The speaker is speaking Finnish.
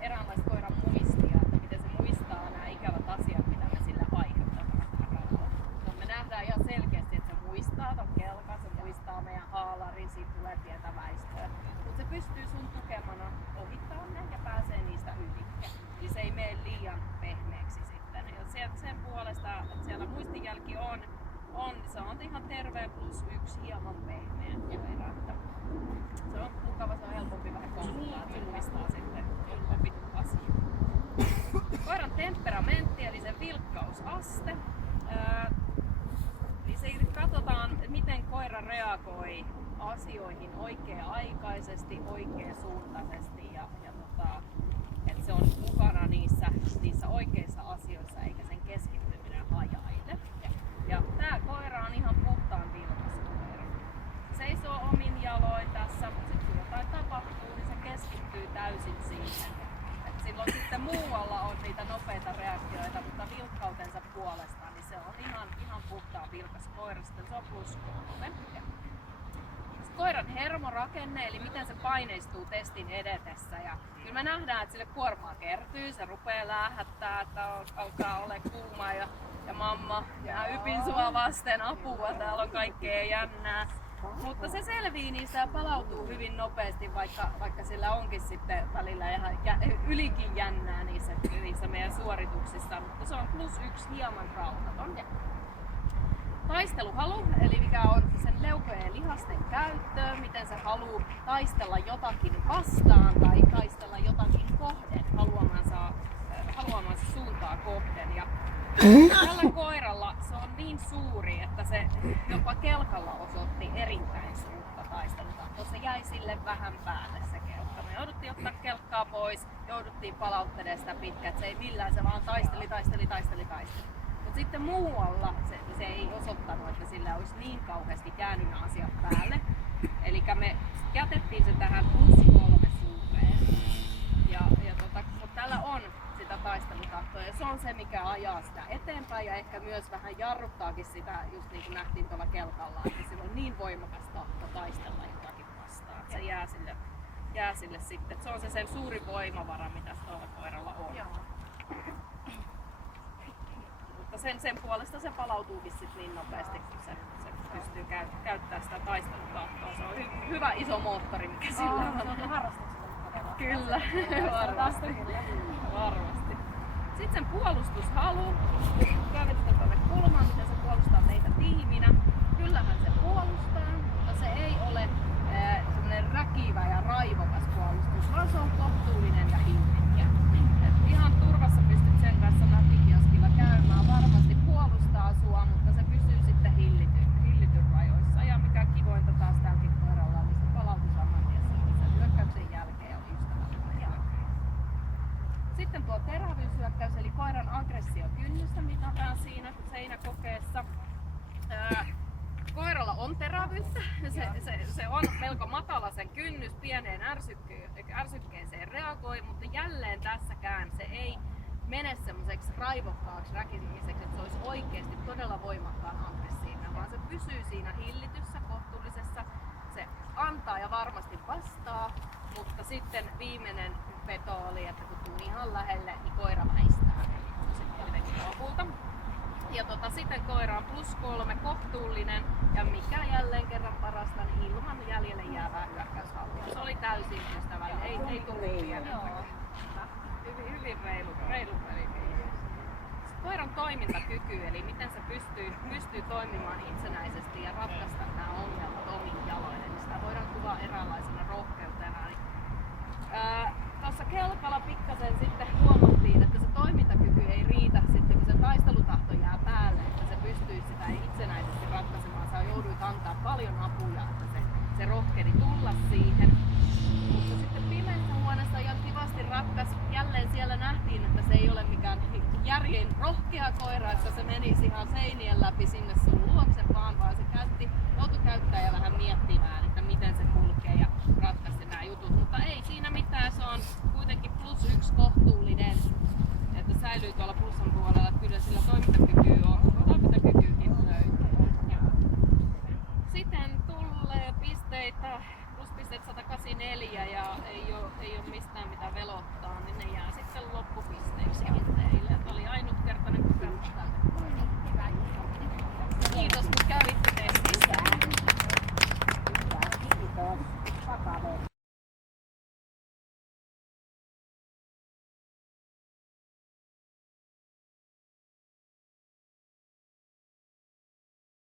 eräänlaista koiran muistia, että miten se muistaa nämä ikävät asiat, mitä me sille aiheutetaan. ihan selkeästi, että se muistaa ton kelkan, se muistaa meidän haalarin, siitä tulee pientä väistöä. Mutta se pystyy sun tukemana ohittamaan ne ja pääsee niistä yli. Eli se ei mene liian pehmeäksi sitten. Ja sen puolesta, että siellä muistijälki on, se on ihan terve plus 1 hieman pehmeä koira. Se on mukava, se on helpompi vähän kouluttaa, että se muistaa sitten opitut asiat. Koiran temperamentti eli sen vilkkausaste. Niin katsotaan, miten koira reagoi asioihin oikea-aikaisesti, oikeasuuntaisesti ja että se on mukana niissä oikeissa asioissa eikä sen keskittyminen hajaile. Ja tää koira on ihan puhtaan vilkas koira. Seisoo omin jaloin tässä, mutta sitten kun jotain tapahtuu, niin se keskittyy täysin siihen. Et silloin sitten muualla on niitä nopeita reaktioita, mutta vilkkautensa puolesta niin se on ihan puhtaan vilkas koira. Sitten se on +3. Koiran hermorakenne, eli miten se paineistuu testin edetessä. Ja kyllä me nähdään, että sille kuormaa kertyy, se rupeaa lähettää, että alkaa olla kuuma ja mamma, ja ypin sua vasten apua, täällä on kaikkea jännää. Mutta se selvii niistä ja palautuu hyvin nopeasti, vaikka sillä onkin sitten välillä ihan ylikin jännää niissä meidän suorituksissa. Mutta se on +1 hieman rauhaton. Taisteluhalu, eli mikä on sen leukojen ja lihasten käyttö, miten se haluaa taistella jotakin vastaan tai taistella jotakin kohden haluamansa suuntaa kohden. Ja tällä koiralla se on niin suuri, että se jopa kelkalla osoitti erittäin suurta taistelutahtoa. Se jäi sille vähän päälle se kelkka. Me jouduttiin ottaa kelkkaa pois, jouduttiin palauttelemaan sitä pitkään, se ei millään, se vaan taisteli. Mutta sitten muualla se ei osoittanut, että sillä olisi niin kauheasti jäänyt nämä asiat päälle. Eli me jätettiin se tähän +3 suureen. Mutta täällä on sitä taistelutahtoa ja se on se, mikä ajaa sitä eteenpäin ja ehkä myös vähän jarruttaakin sitä, just niin kuin nähtiin tuolla kelkalla, että sillä on niin voimakas tahto taistella jotakin vastaan. Se jää sille sitten. Se on se sen suuri voimavara, mitä tuolla koiralla on. Mutta sen puolesta se palautuukin sit niin nopeasti, kun se pystyy käyttämään sitä taistelutahtoa. Se on hyvä iso moottori, mikä sillä on. Se on harrastuksella. Kyllä, varmasti. Sitten sen puolustushalu. Kävette tuonne kulmaan, miten se puolustaa meitä tiiminä. Kyllähän se puolustaa, mutta se ei ole semmoinen räkivä ja raivokas puolustus, vaan se on kohtuullinen ja hillitkä. Ihan turvassa pystyt sen kanssa näppikioskilla käymään. Varmasti puolustaa sua, mutta se pysyy sitten hillityn rajoissa. Ja mikä kivointa taas tälläkin koiralla, niin se palautus sen hyökkäyksen jälkeen oli ystävällinen hyökkäys. Sitten tuo terävyyshyökkäys, eli koiran aggressiokynnystä mitataan siinä seinäkokeessa. Koiralla on terävyyttä, se on melko matala sen kynnys, pieneen ärsykkeeseen reagoi, mutta jälleen tässäkään se ei mene semmoiseksi raivokkaaksi räkisemiseksi, että se olisi oikeasti todella voimakkaan aggressiivinen, vaan se pysyy siinä hillityssä, kohtuullisessa, se antaa ja varmasti vastaa, mutta sitten viimeinen veto oli, että kun tuli ihan lähelle, niin koira väistää sitten lopulta. Ja sitten koira on +3 kohtuullinen ja mikä jälleen kerran parasta, niin ilman jäljelle jäävää hyökkäyshalua. Se oli täysin ystävällinen, ei tullut pienempää. Hyvin reilu peli. Koiran toimintakyky, eli miten se pystyy toimimaan itsenäisesti ja ratkaista nämä ongelmat omin jaloin. Eli sitä voidaan kuvaa eräänlaisena rohkeutena. Tuossa kelkalla pikkasen sitten huomattiin, että se toimintakyky ei riitä sitten, kun se taistelutahto jää päälle, että se pystyy sitä itsenäisesti ratkaisemaan. Sä jouduit antaa paljon apuja, että se rohkeni tulla siihen. Mutta sitten pimeässä huoneessa ihan kivasti ratkaisi. Jälleen siellä nähtiin, että se ei ole mikään järjen rohkea koira, että se menisi ihan seinien läpi sinne sun luokse vaan se joutui käyttämään ja vähän miettimään, että miten se kulkee ja ratkaisi nämä jutut. Mutta ei siinä mitään, se on kuitenkin +1 kohtuullinen, että säilyy tuolla plussan puolella. Kyllä sillä toimintakyky